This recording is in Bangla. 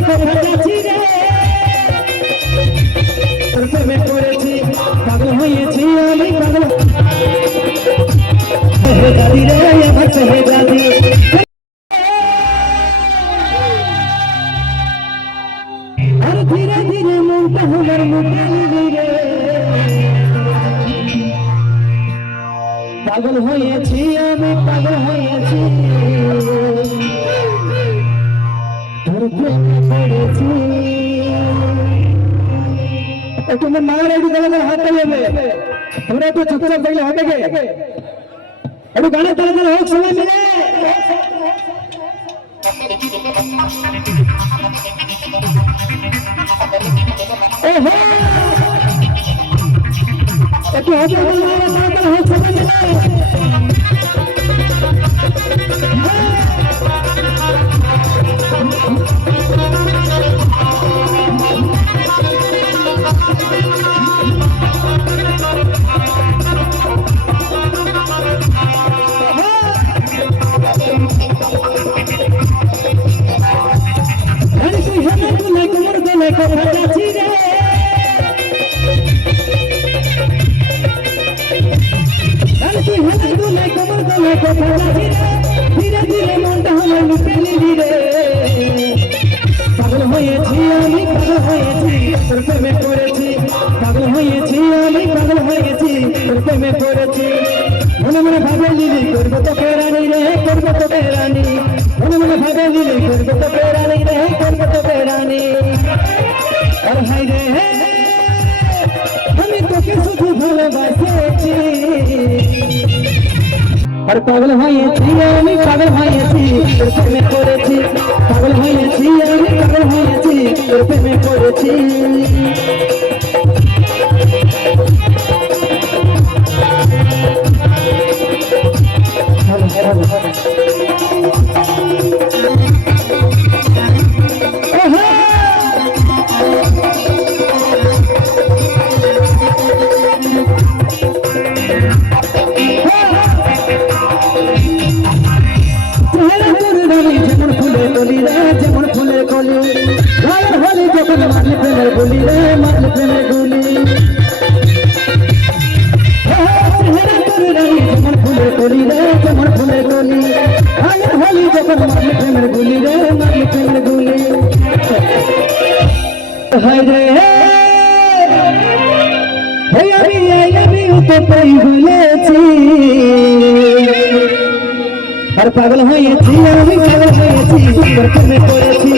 কোথা যাচ্ছি রে তোর প্রেমে পড়েছি পাগল হয়েছি আমি পাগল হে দাদি রে এবার হে দাদি আর ধীরে ধীরে মনটা আমার মুখালি রে পাগল হয়েছি আমি পাগল হয়েছি তোর প্রেমে পড়েছি তোমার মায়ের একটু গেলে হাতে যাবে তোমরা একটু চুপচাপ দেখলে হবে গে একটু গানের তালে তালে হোক সবাই মিলে একটু হবে হোক সবাই মিলে কোথা যাচ্ছি রে তুই হাতে দুলে কোমর দলে কোথা যাচ্ছি রে ধীরে ধীরে মনটা আমার লুটে নিলি রে পাগল হয়েছি আমি পাগল হয়েছি তোর প্রেমে পড়েছি পাগল হয়েছি আমি পাগল হয়েছি তোর প্রেমে পড়েছি মনে মনে ভাবে লিলি করবো তোকে রানী রে করবো তোকে রানী মনে মনে ভাবে লিলি করবো তোকে রানী রে করবো তোকে রানী আর হাই রে আমি তোকে শুধু ভালোবাসেছি আর পাগল হয়েছি আমি পাগল হয়েছি তোর প্রেমে পড়েছি পাগল হয়েছি আমি পাগল হয়েছি তোর প্রেমে পড়েছি যেমন ফুলের কলি রে যেমন ফুলের কলি গায়ের হলি যখন মারলে প্রেমের গুলি রে মারলে প্রেমের গুলি যেমন ফুলের কলি রে যেমন ফুলের কলি গায়ের হলি যখন মারলে প্রেমের গুলি রে মারলে প্রেমের গুলি হায় রে আমি তো পাই ভুলেছি আর পাগল হয়েছি আমি পাগল হয়েছি তোর প্রেমে পড়েছি